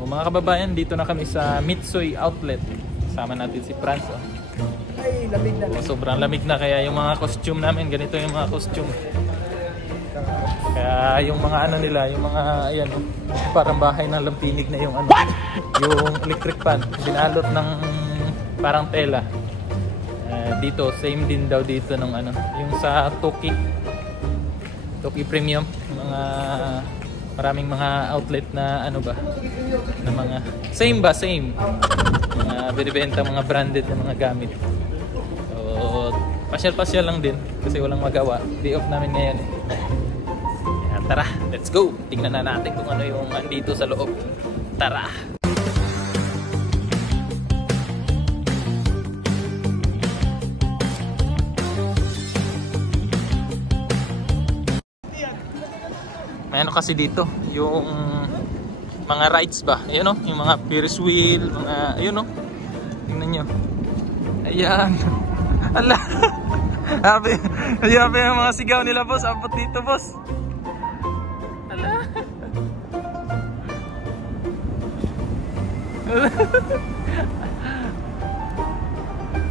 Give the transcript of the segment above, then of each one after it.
O mga kababayan, dito na kami sa Mitsui Outlet. Kasama natin si Franz. Oh. Ay, lamig na. Sobrang lamig na, kaya yung mga costume namin, ganito yung mga costume. Kaya yung mga ano nila, yung mga ayan, oh, parang bahay ng lampinig na yung ano, yung electric fan, binalot ng parang tela. Dito, same din daw dito ng ano, yung sa Toki Premium, mga maraming mga outlet na ano ba, na mga same mga binibenta, mga branded na mga gamit. So pasyal lang din kasi walang magawa, day off namin ngayon eh. Kaya tara, let's go, tingnan na natin kung ano yung andito sa loob. Tara. May ano kasi dito, yung mga rides ba? Ayan o, yung mga Ferris wheel, mga, ayun o. Tingnan nyo. Ayan. Ala. Habi yung mga sigaw nila, boss. Abot dito, boss. Ala.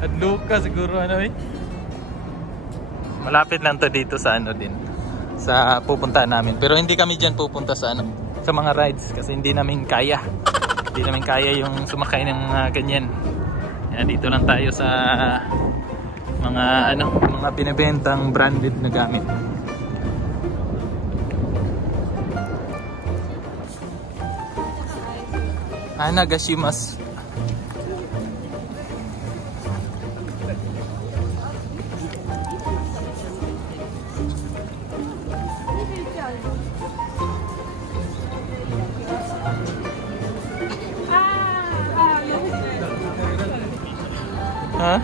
At luka siguro ano eh. Malapit lang to dito sa ano din, sa pupuntahan namin. Pero hindi kami dyan pupunta sa ano, sa mga rides kasi hindi namin kaya. Hindi namin kaya yung sumakay ng ganyan. Kaya dito lang tayo sa mga ano, mga binebentang branded na gamit. Nagashimasu. Ha?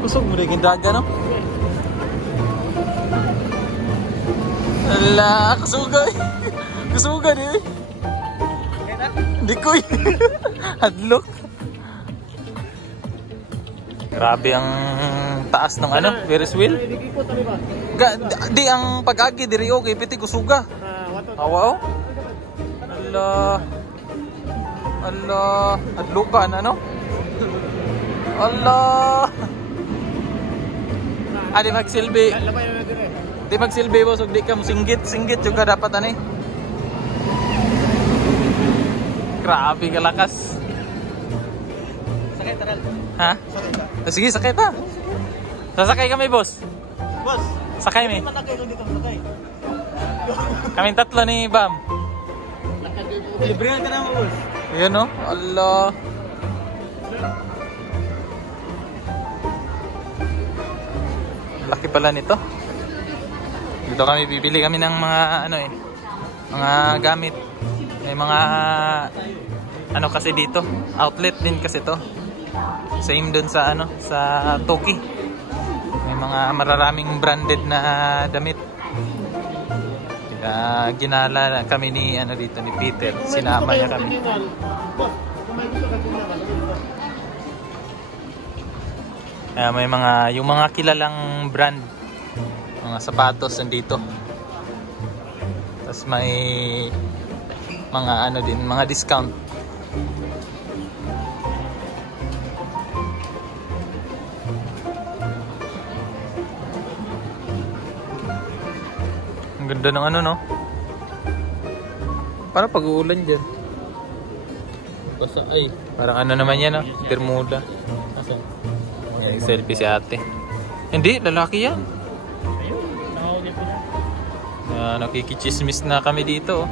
Kusog mo rin yung daga, no? Ala, kusugan. Kusugan eh. Hindi ko eh. Hadlok. Grabe ang taas ng ano, Ferris wheel. Di ang pag-agi diri okay, piti kusuga. Awa oh. Allah, adlukan ano? Allah. Di magsilbi. Di magsilbi boss, ug di ka singgit juga dapat ani. Grabe ka lakas. Sakay taral. Ha? Sige, sakay ta. Sasakay kami, boss. Boss, sakay mi. Kaming tatlo ni Bam. Libre ka na mo, boss. Yun no? Allah. Laki pala nito. Dito kami bibili kami ng mga ano eh, mga gamit. May mga ano kasi dito, outlet din kasi to. Same dun sa ano, sa Toki. May mga mararaming branded na damit. Kaya ginala kami ni ano dito ni Peter. Sinama niya kami. Kaya may mga yung mga kilalang brand, mga sapatos nandito. Tapos may mga ano din, mga discount. Ang ganda ng ano, no? Parang pag-uulan dyan. Basta, ay, parang ano naman yan, no? Bermuda. Ayan, selfie si ate. Hindi, lalaki yan. Nakikichismis na kami dito, oh.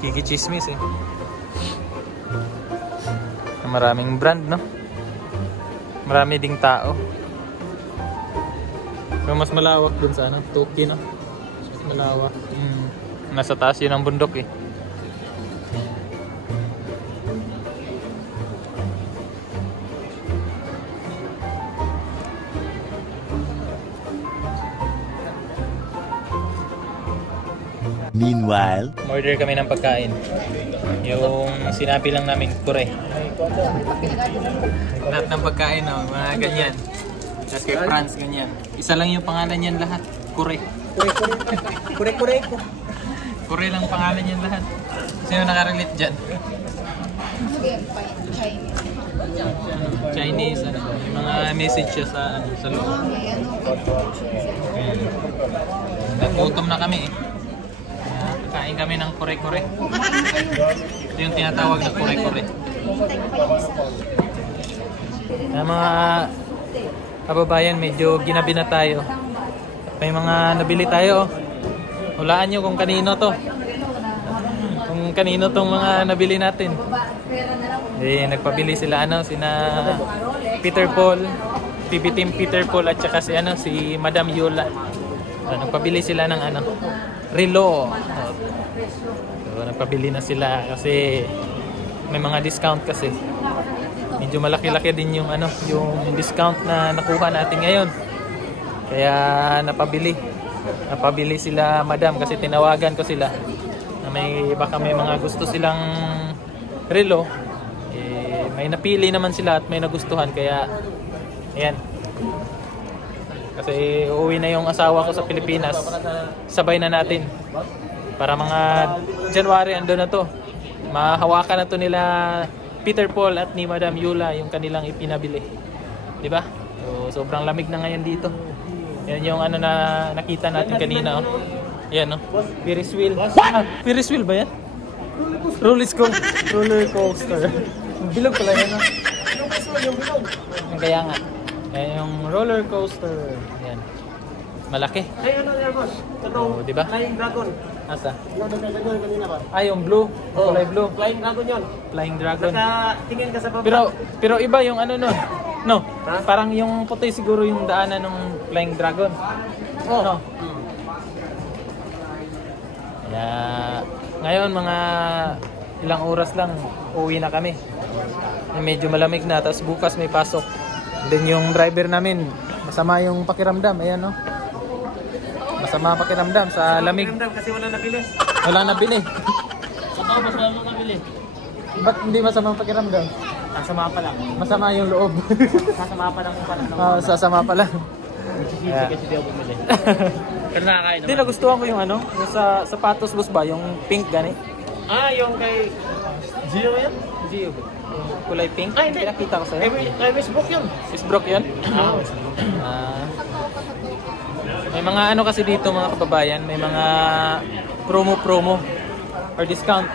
Kikichismis, eh. Maraming brand, no? Marami ding tao. Pero mas malawak dun sa ano, Toki, no? Malawak. Nasa taas yun ang bundok eh. Meanwhile, Order kami ng pagkain. Yung sinabi lang namin, kure. Lahat ng pagkain, no? Mga ganyan. Tapos kay Franz, ganyan. Isa lang yung pangalan yan lahat. Kure. Kure. Kure lang pangalan yan lahat. Sino nakarelate dyan? Chinese, ano. Yung mga message siya sa, ano, sa loob. Nagutom na kami eh. Kain kami ng kure-kure. Ito yung tinatawag na kure-kure. Mga kababayan, medyo ginabi na tayo. May mga nabili tayo. Hulaan nyo kung kanino to. Kung kanino tong mga nabili natin. Nagpabili sila sina Peter Paul, PB Team Peter Paul at saka si Madam Yola. Nagpabili sila ng relo. So, nagpabili na sila kasi may mga discount kasi. Medyo malaki-laki din yung yung discount na nakuha natin ngayon. Kaya napabili sila Madam kasi tinawagan ko sila na baka may mga gusto silang relo. May napili naman sila at may nagustuhan kaya ayan. Kasi uuwi na yung asawa ko sa Pilipinas. Sabay na natin. Para mga January ando na to. Mahawakan na to nila Peter Paul at ni Madam Yola yung kanilang ipinabili. 'Di ba? So, sobrang lamig na ngayon dito. Yan yung na nakita natin kanina, oh. Yan, oh. Ferris wheel. Ferris wheel ba yan? Roller coaster. Bilog pala yan, oh. Kaya nga. Yan yung roller coaster. Yan. Malaki. Ay, ano yan, boss? Oh, di ba? Flying Dragon. Asa? Yung nagkagano'n kanina ba? Yung blue. Kulay blue. Flying Dragon yun. Flying Dragon. Nakatingin ka sa baba. Pero iba yung nun. No. Ha? Parang yung puti siguro yung daanan ng Flying Dragon. Oh. No. Kaya ngayon mga ilang oras lang uwi na kami. Medyo malamig na, tapos bukas may pasok. Then yung driver namin, masama yung pakiramdam. Ayan, no? Masama pakiramdam sa lamig. Kasi wala nabili. Wala nabili. Saka mas wala nabili. Ba't hindi masama pakiramdam? Sasama pa lang. Masama yung loob. Sasama pa lang kung paano. Sasama pa lang. Easy kasi di ako bumili. Pero nakakain Hindi, naman. nagustuhan ko yung yung sa sapatos boss ba? Yung pink gani? Yung kay Gio yan? Gio. Yung kulay pink? Ay, hindi. Nakita ko sa'yo. Kay Facebook yun. Isbrook yun? May mga kasi dito mga kababayan, may mga promo or discount.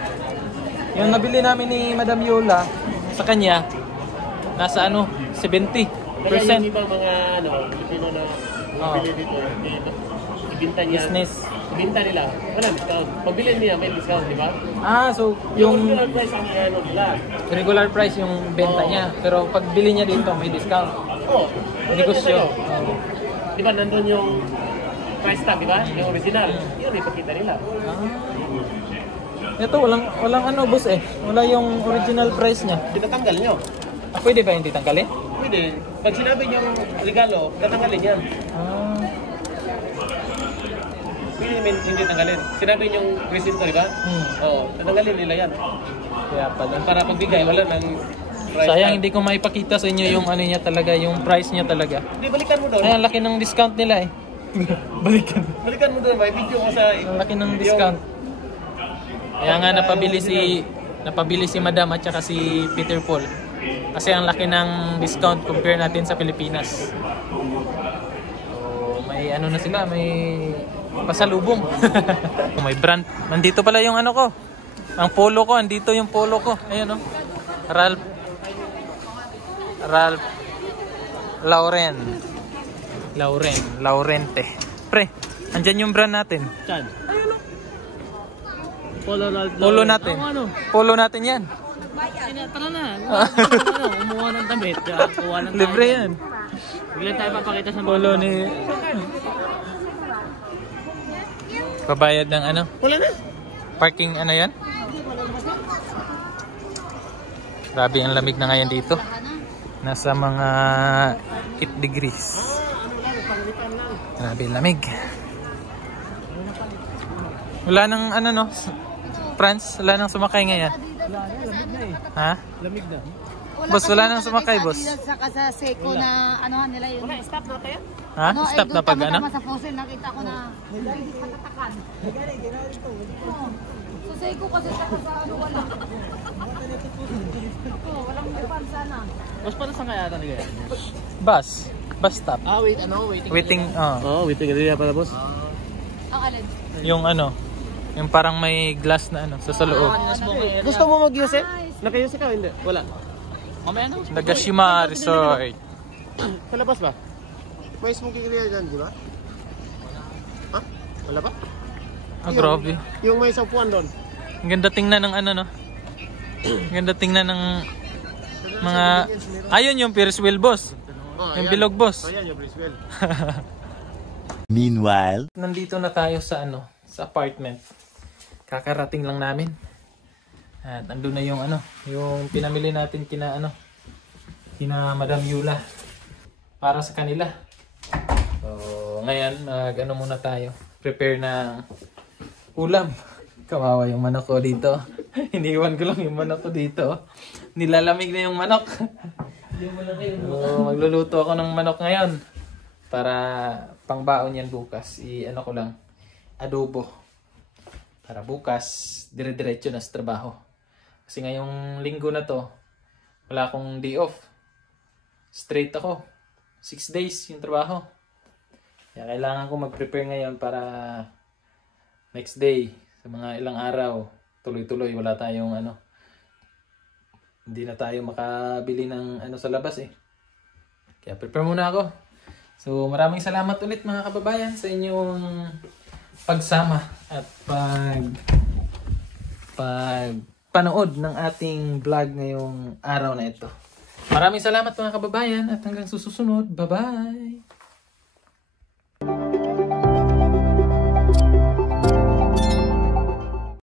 Yung nabili namin ni Madam Yola sa kanya, nasa 70%. Kaya yung ibang mga Pilipino na bili dito, ibinta niya. Business. Ibinta nila, wala discount. Pagbili niya, may discount, di ba? So Yung yung regular price ang nila. regular price yung benta niya, pero pag bili niya dito may discount. Oo. Negosyo. Di ba nandun yung price tag, di ba? Yung original. Yun, ipakita nila. Ito walang boss eh. Wala yung original price niya. Tinatanggal nyo. Pwede ba hindi tanggalin? Pwede. Pag sinabi niyong regalo, tatanggalin yan. Pwede hindi tanggalin. Sinabi niyong receipt ko, di ba? Oo, tatanggalin nila yan. Kaya pala. Para pagbigay, wala ng price Sayang tag. hindi ko maipakita sa inyo yung niya talaga, yung price niya talaga. Hindi, balikan mo doon. Ay, ang laki ng discount nila eh. Balikan mo doon. May video ko sa... Ang laki ng discount. Kaya nga napabili si Madam at saka si Peter Paul. Kasi ang laki ng discount compare natin sa Pilipinas. So, may na sila, may pasalubong. May brand. Nandito pala yung ko. Ang polo ko, andito yung polo ko. Ayun, Ralph Laurente. Pre, andyan yung brand natin. Saan? Polo natin. Polo natin yan. Tara na. Umuha ng damit. Kuha ng Libre yan. Biglang tayo papakita sa mga... Polo ni... Pabayad ng Wala na. parking yan? Grabe ang lamig na ngayon dito. Nasa mga 8 degrees. Grabe ang lamig. Wala nang ano no? Franz, wala nang sumakay ngayon. Lamig na eh. Ha? Lamig na. Boss, wala nang sumakay, boss. Saka sa Seiko na ano nila yun. Wala, stop na tayo. Ha? Stop na pag ano? Sa fossil, nakita ko na hindi katatakan. Sa Seiko kasi saka sa ano wala. Walang depan sana. Mas para sa kaya ata nila yan? Bus. Bus stop. Ah, wait, ano? Waiting. Waiting, oh. Oo, waiting area pala, boss. Ang alin? Yung ano, yung parang may glass na ano, sa loob. Gusto mo mag-use eh? Naka-use ka? Hindi. Wala. Mamaya na. Nagashima Resort. Sa labas ba? May smoking area dyan, di ba? Ha? Wala ba? Ah, grabe. Yung may sapuan doon. Ang ganda tingnan ng ano, no? Ang ganda tingnan ng mga... Ayun yung Ferris wheel, boss. Yung bilog, boss. Oh, yan yung Briswell. Meanwhile, Nandito na tayo sa ano, sa apartment. Kakarating lang namin. At andun na yung ano, yung pinamili natin kina ano, kina Madam Yula para sa kanila. So, ngayon ano muna tayo, prepare ng ulam. Kawawa yung manok ko dito. Iniwan ko lang yung manok ko dito. Nilalamig na yung manok. So, magluluto ako ng manok ngayon para pangbaon yan bukas. Ano ko lang, adobo. Para bukas, dire-diretso na sa trabaho. Kasi ngayong linggo na to, wala akong day off. Straight ako. 6 days yung trabaho. Kaya kailangan ko mag-prepare ngayon para next day, sa mga ilang araw, tuloy-tuloy, wala tayong ano. Hindi na tayo makabili ng ano sa labas eh. Kaya prepare muna ako. So maraming salamat ulit mga kababayan sa inyong pagsama at panood ng ating vlog ngayong araw na ito. Maraming salamat mga kababayan at hanggang susunod. Bye-bye!